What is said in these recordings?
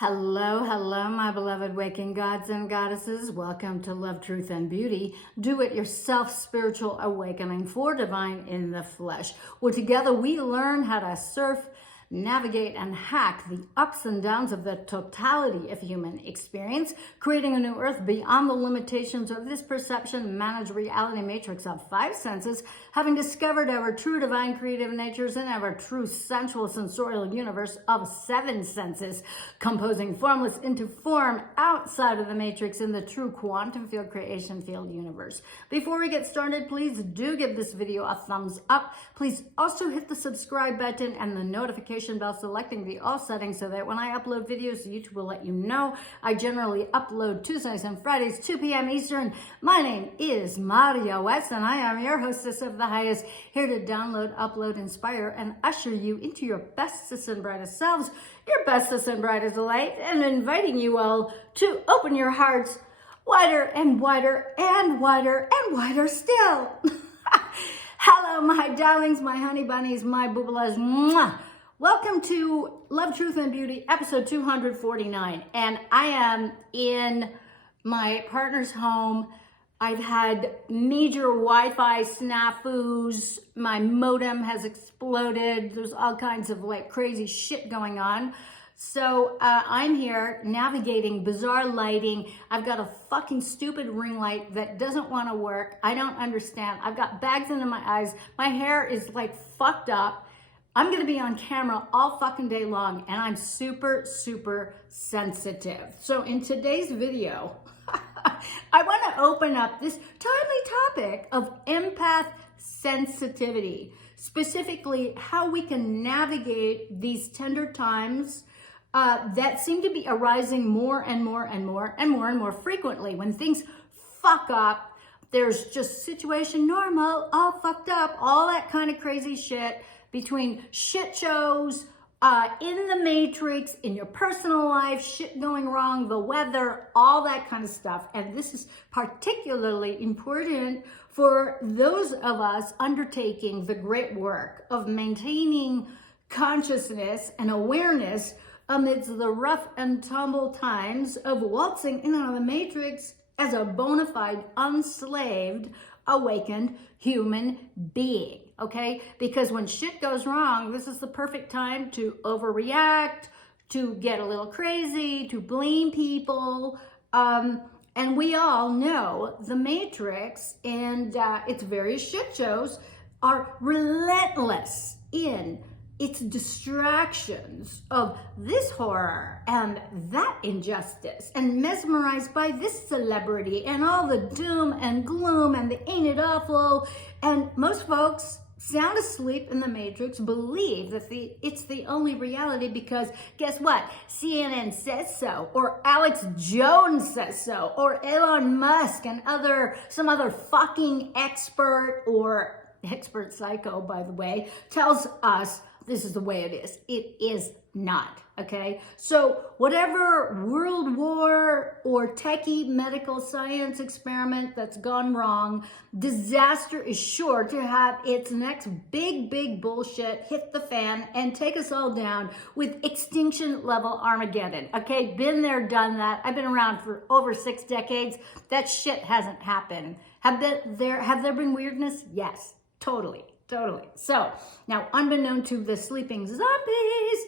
Hello, hello, my beloved waking gods and goddesses. Welcome to Love, Truth, and Beauty. Do it yourself spiritual awakening for divine in the flesh, where together we learn how to surf, navigate, and hack the ups and downs of the totality of human experience, creating a new earth beyond the limitations of this perception, managed reality matrix of five senses, having discovered our true divine creative natures in our true sensual sensorial universe of seven senses, composing formless into form outside of the matrix in the true quantum field creation field universe. Before we get started, please do give this video a thumbs up. Please also hit the subscribe button and the notification bell, selecting the all settings so that when I upload videos, YouTube will let you know. I generally upload Tuesdays and Fridays, 2 p.m. Eastern. My name is Maria West, and I am your hostess of the highest, here to download, upload, inspire, and usher you into your bestest and brightest selves, your bestest and brightest light, and inviting you all to open your hearts wider and wider and wider and wider still. Hello, my darlings, my honey bunnies, my boobalas. Mwah. Welcome to Love, Truth, and Beauty, episode 249. And I am in my partner's home. I've had major Wi-Fi snafus. My modem has exploded. There's all kinds of like crazy shit going on. So I'm here navigating bizarre lighting. I've got a fucking stupid ring light that doesn't want to work. I don't understand. I've got bags under my eyes. My hair is like fucked up. I'm going to be on camera all fucking day long, and I'm super, super sensitive. So in today's video, I want to open up this timely topic of empath sensitivity, specifically how we can navigate these tender times that seem to be arising more and more and more and more and more frequently. When things fuck up, there's just situation normal, all fucked up, all that kind of crazy shit. Between shit shows, in the matrix, in your personal life, shit going wrong, the weather, all that kind of stuff. And this is particularly important for those of us undertaking the great work of maintaining consciousness and awareness amidst the rough and tumble times of waltzing in and out of the matrix as a bona fide, unslaved, awakened human being. Okay, because when shit goes wrong, this is the perfect time to overreact, to get a little crazy, to blame people. And we all know the Matrix and its various shit shows are relentless in its distractions of this horror and that injustice, and mesmerized by this celebrity and all the doom and gloom and the ain't it awful. And most folks sound asleep in the matrix, believe that it's the only reality because guess what? CNN says so, or Alex Jones says so, or Elon Musk and some other fucking expert or expert psycho, by the way, tells us this is the way it is. It is not, okay? So whatever world war or techie medical science experiment that's gone wrong, disaster is sure to have its next big bullshit hit the fan and take us all down with extinction-level Armageddon, okay? Been there, done that. I've been around for over 6 decades. That shit hasn't happened. Have there been weirdness? Yes, totally. So now, unbeknown to the sleeping zombies,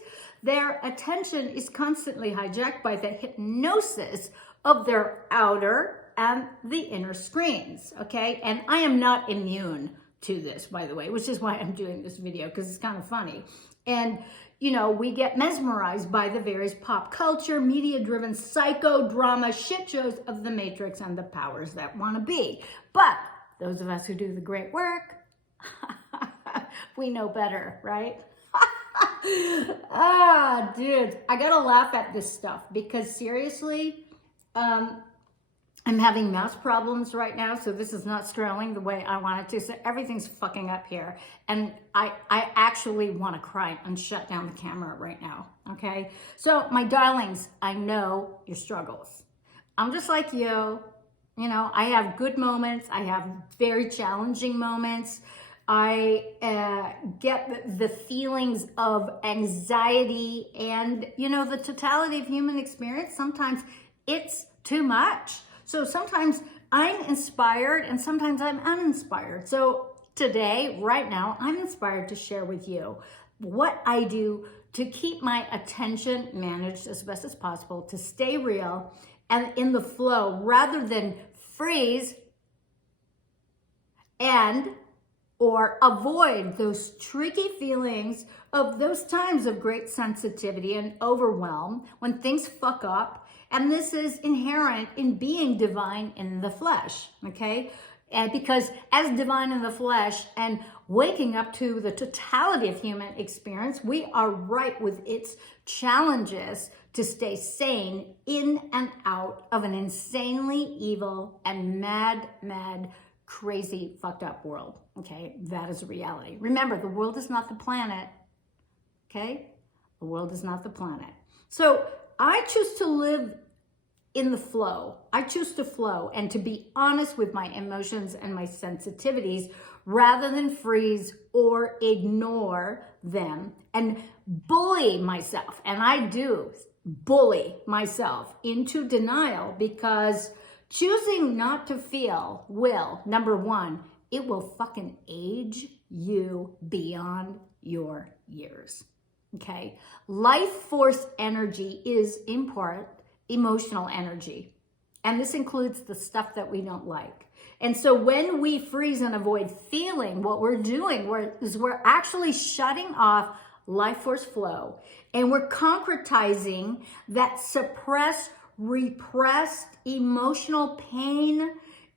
their attention is constantly hijacked by the hypnosis of their outer and the inner screens, okay? And I am not immune to this, by the way, which is why I'm doing this video, because it's kind of funny. And, you know, we get mesmerized by the various pop culture, media-driven psychodrama shit shows of the Matrix and the powers that want to be. But those of us who do the great work, we know better, right? Dude, I gotta laugh at this stuff because seriously, I'm having mouse problems right now, so this is not scrolling the way I want it to, so everything's fucking up here, and I actually want to cry and shut down the camera right now, okay? So, my darlings, I know your struggles. I'm just like you know, I have good moments, I have very challenging moments. I get the feelings of anxiety and, the totality of human experience. Sometimes it's too much. So sometimes I'm inspired and sometimes I'm uninspired. So today, right now, I'm inspired to share with you what I do to keep my attention managed as best as possible, to stay real and in the flow rather than freeze and or avoid those tricky feelings of those times of great sensitivity and overwhelm when things fuck up. And this is inherent in being divine in the flesh, okay? And because as divine in the flesh and waking up to the totality of human experience, we are ripe with its challenges to stay sane in and out of an insanely evil and mad, crazy, fucked up world. Okay, that is reality. Remember, the world is not the planet. Okay, the world is not the planet. So I choose to live in the flow. I choose to flow and to be honest with my emotions and my sensitivities rather than freeze or ignore them and bully myself. And I do bully myself into denial because choosing not to feel will, number one, it will fucking age you beyond your years, okay? Life force energy is in part emotional energy, and this includes the stuff that we don't like. And so when we freeze and avoid feeling, what we're doing is we're actually shutting off life force flow, and we're concretizing that suppressed, repressed emotional pain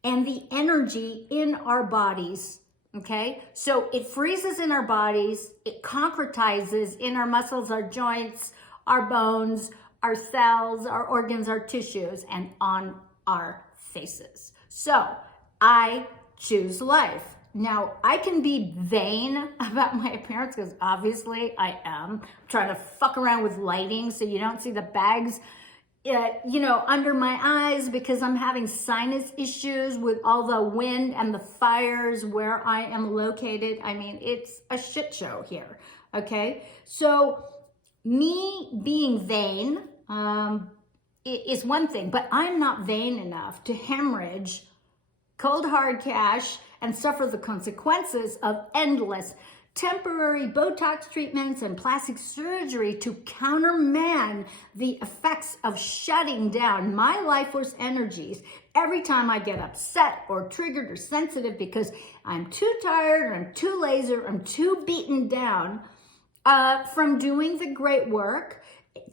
and the energy in our bodies, okay? So it freezes in our bodies, it concretizes in our muscles, our joints, our bones, our cells, our organs, our tissues, and on our faces. So I choose life. Now, I can be vain about my appearance because obviously I am. I'm trying to fuck around with lighting so you don't see the bags under my eyes because I'm having sinus issues with all the wind and the fires where I am located. I mean, it's a shit show here, okay? So me being vain is one thing, but I'm not vain enough to hemorrhage cold hard cash and suffer the consequences of endless temporary Botox treatments and plastic surgery to countermand the effects of shutting down my life force energies every time I get upset or triggered or sensitive because I'm too tired or I'm too lazy or I'm too beaten down from doing the great work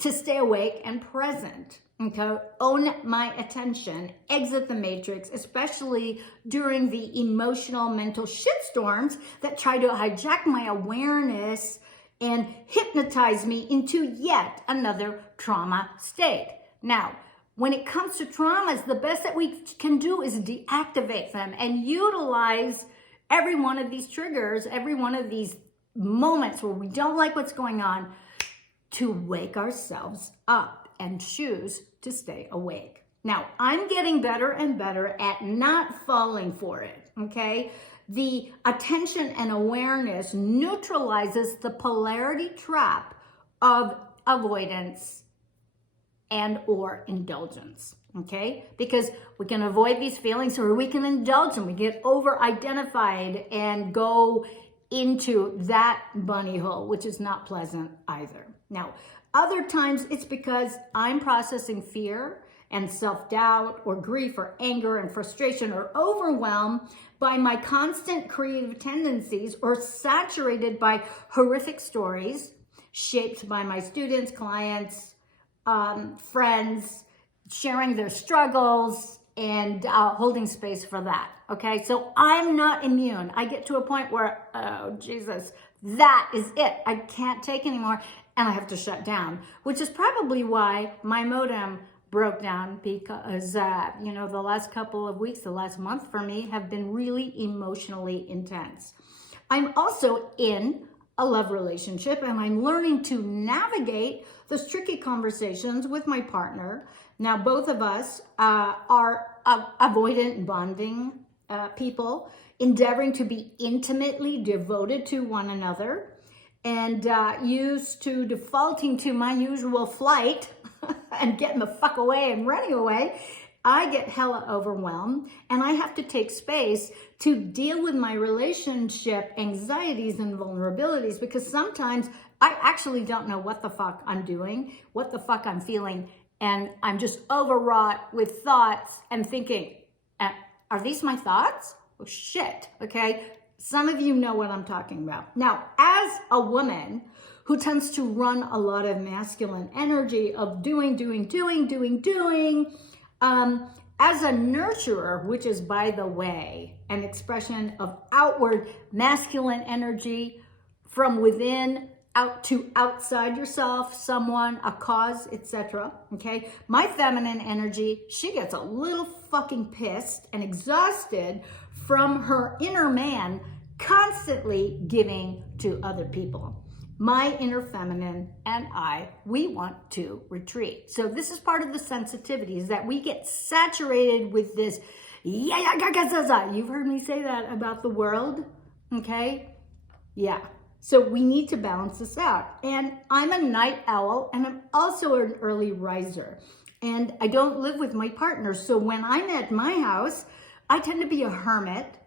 to stay awake and present. Okay, own my attention, exit the matrix, especially during the emotional mental shitstorms that try to hijack my awareness and hypnotize me into yet another trauma state. Now, when it comes to traumas, the best that we can do is deactivate them and utilize every one of these triggers, every one of these moments where we don't like what's going on to wake ourselves up and choose to stay awake. Now, I'm getting better and better at not falling for it, okay? The attention and awareness neutralizes the polarity trap of avoidance and or indulgence, okay? Because we can avoid these feelings or we can indulge them. We get over-identified and go into that bunny hole, which is not pleasant either. Now, other times it's because I'm processing fear and self-doubt or grief or anger and frustration or overwhelm by my constant creative tendencies or saturated by horrific stories shaped by my students, clients, friends, sharing their struggles and holding space for that, okay? So I'm not immune. I get to a point where, oh, Jesus, that is it. I can't take anymore. And I have to shut down, which is probably why my modem broke down because, the last couple of weeks, the last month for me have been really emotionally intense. I'm also in a love relationship and I'm learning to navigate those tricky conversations with my partner. Now, both of us are avoidant bonding people endeavoring to be intimately devoted to one another, and used to defaulting to my usual flight and getting the fuck away and running away, I get hella overwhelmed, and I have to take space to deal with my relationship anxieties and vulnerabilities, because sometimes I actually don't know what the fuck I'm doing, what the fuck I'm feeling, and I'm just overwrought with thoughts and thinking, are these my thoughts? Oh shit, okay? Some of you know what I'm talking about. Now, as a woman who tends to run a lot of masculine energy of doing, as a nurturer, which is, by the way, an expression of outward masculine energy from within out to outside yourself, someone, a cause, etc. Okay, my feminine energy, she gets a little fucking pissed and exhausted from her inner man constantly giving to other people. My inner feminine and I, we want to retreat. So this is part of the sensitivity, is that we get saturated with this, you've heard me say that about the world, okay? Yeah. So we need to balance this out. And I'm a night owl, and I'm also an early riser. And I don't live with my partner. So when I'm at my house, I tend to be a hermit.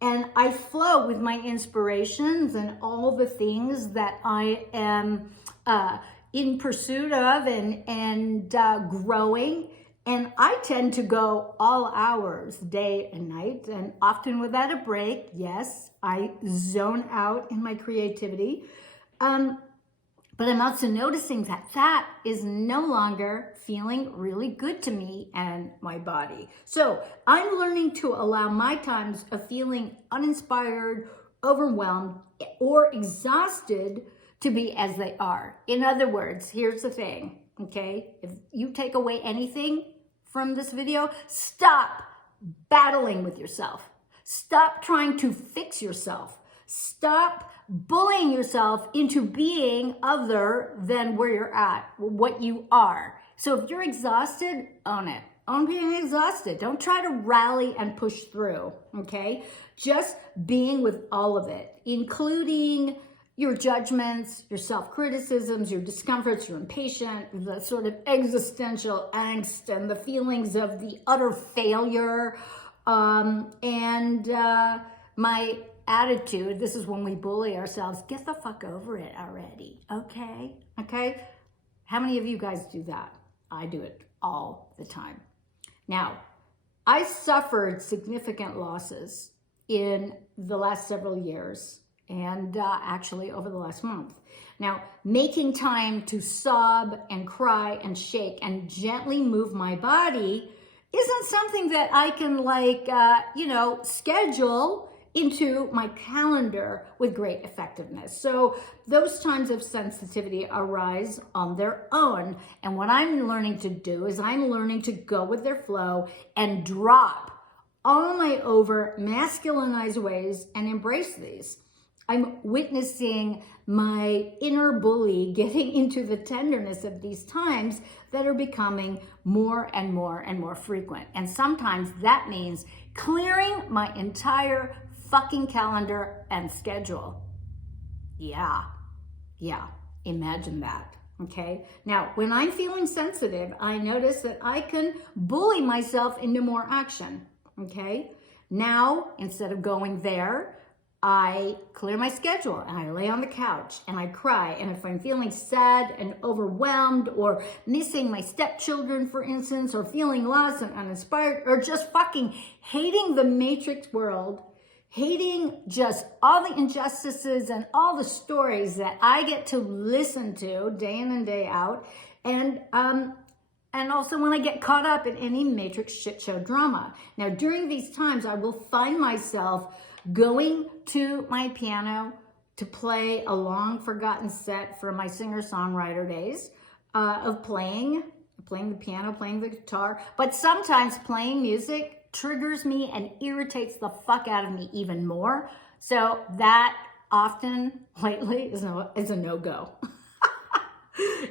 And I flow with my inspirations and all the things that I am in pursuit of and growing. And I tend to go all hours, day and night, and often without a break. Yes, I zone out in my creativity. But I'm also noticing that that is no longer feeling really good to me and my body. So I'm learning to allow my times of feeling uninspired, overwhelmed, or exhausted to be as they are. In other words, here's the thing, okay? If you take away anything from this video, stop battling with yourself. Stop trying to fix yourself. Stop bullying yourself into being other than where you're at, what you are. So if you're exhausted, own it. Own being exhausted. Don't try to rally and push through, okay? Just being with all of it, including your judgments, your self-criticisms, your discomforts, your impatience, the sort of existential angst and the feelings of the utter failure, my attitude, this is when we bully ourselves, get the fuck over it already, okay? Okay? How many of you guys do that? I do it all the time. Now, I suffered significant losses in the last several years, and actually over the last month. Now, making time to sob and cry and shake and gently move my body isn't something that I can schedule into my calendar with great effectiveness. So those times of sensitivity arise on their own. And what I'm learning to do is I'm learning to go with their flow and drop all my over masculinized ways and embrace these. I'm witnessing my inner bully getting into the tenderness of these times that are becoming more and more and more frequent. And sometimes that means clearing my entire fucking calendar and schedule. Yeah, imagine that, okay? Now, when I'm feeling sensitive, I notice that I can bully myself into more action, okay? Now, instead of going there, I clear my schedule and I lay on the couch and I cry. And if I'm feeling sad and overwhelmed or missing my stepchildren, for instance, or feeling lost and uninspired, or just fucking hating the matrix world, hating just all the injustices and all the stories that I get to listen to day in and day out, and also when I get caught up in any matrix shit show drama. Now, during these times, I will find myself going to my piano to play a long forgotten set from my singer-songwriter days of playing the piano, playing the guitar, but sometimes playing music triggers me and irritates the fuck out of me even more. So that often lately is a no-go.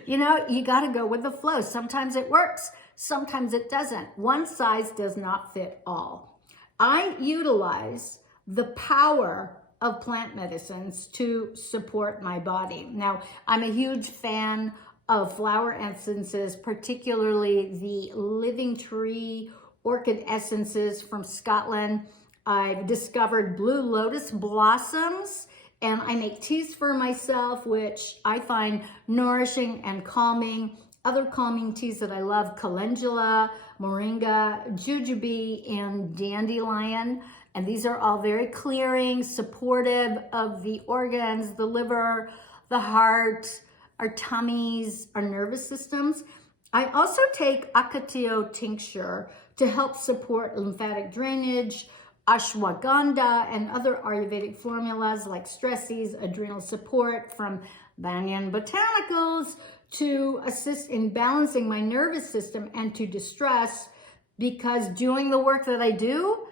You got to go with the flow. Sometimes it works, sometimes it doesn't. One size does not fit all. I utilize the power of plant medicines to support my body. Now, I'm a huge fan of flower essences, particularly the living tree orchid essences from Scotland. I've discovered blue lotus blossoms, and I make teas for myself, which I find nourishing and calming. Other calming teas that I love: calendula, moringa, jujube, and dandelion. And these are all very clearing, supportive of the organs, the liver, the heart, our tummies, our nervous systems. I also take Akatio tincture to help support lymphatic drainage, ashwagandha, and other Ayurvedic formulas like stresses, adrenal support from Banyan Botanicals to assist in balancing my nervous system and to distress, because doing the work that I do,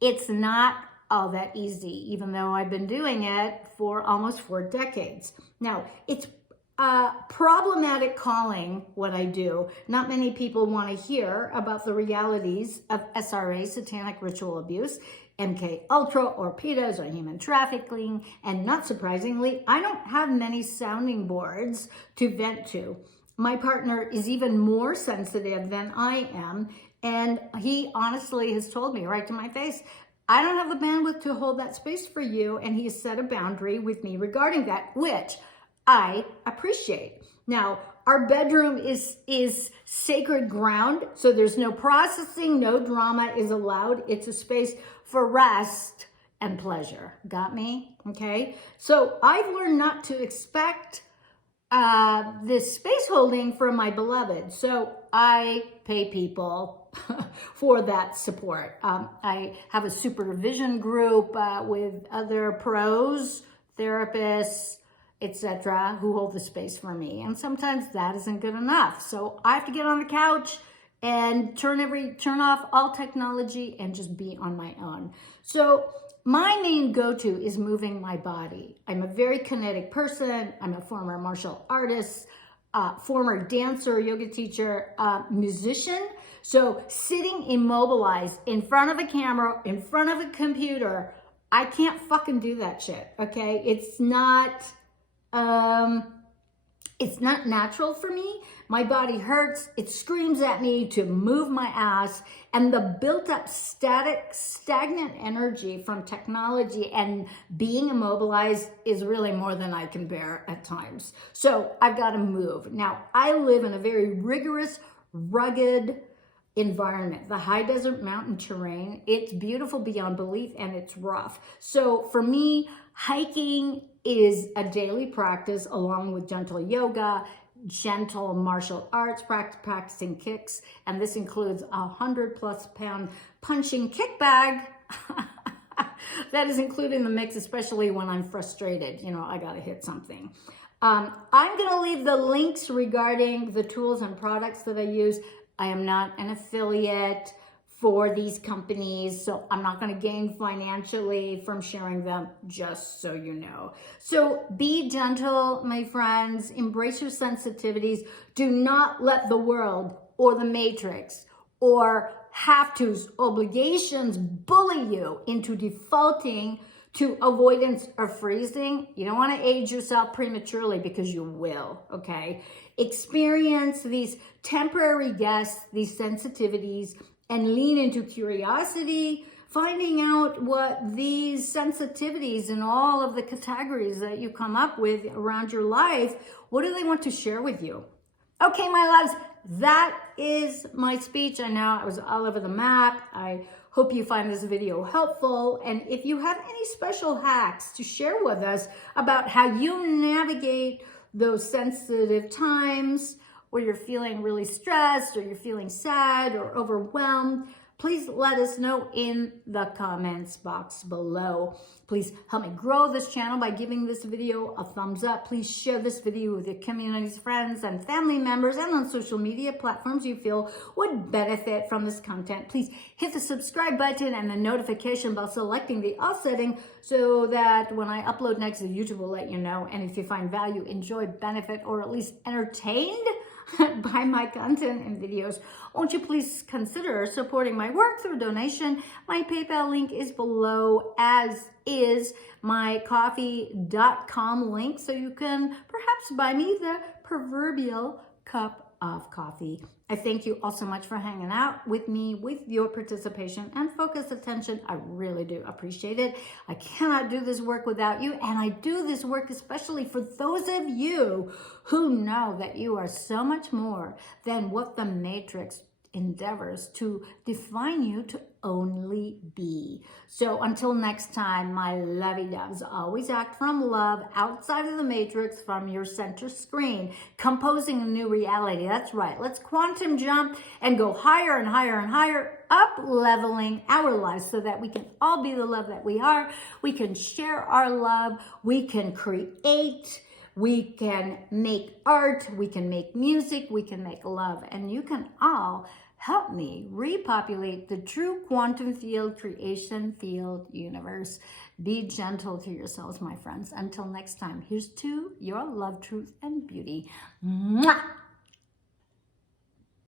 it's not all that easy, even though I've been doing it for almost 4 decades. Now, it's problematic calling what I do. Not many people want to hear about the realities of SRA, satanic ritual abuse, MK Ultra, or PETAs, or human trafficking, and not surprisingly, I don't have many sounding boards to vent to. My partner is even more sensitive than I am, and he honestly has told me right to my face, I don't have the bandwidth to hold that space for you, and he has set a boundary with me regarding that, which I appreciate. Now, our bedroom is sacred ground, so there's no processing, no drama is allowed. It's a space for rest and pleasure. Got me? Okay. So I've learned not to expect this space holding from my beloved. So I pay people for that support. I have a supervision group with other pros, therapists, etc., who hold the space for me. And sometimes that isn't good enough. So I have to get on the couch and turn off all technology and just be on my own. So my main go-to is moving my body. I'm a very kinetic person. I'm a former martial artist, former dancer, yoga teacher, musician. So sitting immobilized in front of a camera, in front of a computer, I can't fucking do that shit, okay? It's not natural for me. My body hurts. It screams at me to move my ass, and the built up stagnant energy from technology and being immobilized is really more than I can bear at times. So I've got to move. Now, I live in a very rigorous, rugged environment, the high desert mountain terrain. It's beautiful beyond belief, and it's rough. So for me, hiking is a daily practice, along with gentle yoga, gentle martial arts, practicing kicks, and this includes a 100+ pound punching kick bag. That is included in the mix, especially when I'm frustrated. You know, I gotta hit something. I'm gonna leave the links regarding the tools and products that I use. I am not an affiliate for these companies, so I'm not going to gain financially from sharing them, just so you know. So be gentle, my friends. Embrace your sensitivities. Do not let the world or the matrix or have-tos, obligations bully you into defaulting to avoidance or freezing. You don't want to age yourself prematurely, because you will, okay? Experience these temporary guests, these sensitivities, and lean into curiosity, finding out what these sensitivities and all of the categories that you come up with around your life, what do they want to share with you? Okay, my loves, that is my speech. I know I was all over the map. I hope you find this video helpful. And if you have any special hacks to share with us about how you navigate those sensitive times, or you're feeling really stressed, or you're feeling sad or overwhelmed, please let us know in the comments box below. Please help me grow this channel by giving this video a thumbs up. Please share this video with your communities, friends, and family members, and on social media platforms you feel would benefit from this content. Please hit the subscribe button and the notification bell, selecting the all setting, so that when I upload next, YouTube will let you know. And if you find value, enjoy, benefit, or at least entertained by my content and videos, won't you please consider supporting my work through donation? My PayPal link is below, as is my coffee.com link, so you can perhaps buy me the proverbial cup of coffee. I thank you all so much for hanging out with me, with your participation and focused attention. I really do appreciate it. I cannot do this work without you, and I do this work especially for those of you who know that you are so much more than what the Matrix endeavors to define you to only be. So until next time, my lovey doves, always act from love, outside of the matrix, from your center screen, composing a new reality. That's right. Let's quantum jump and go higher and higher and higher, up leveling our lives so that we can all be the love that we are. We can share our love. We can create. We can make art. We can make music. We can make love. And you can all help me repopulate the true quantum field, creation field universe. Be gentle to yourselves, my friends. Until next time, here's to your love, truth, and beauty. Mwah!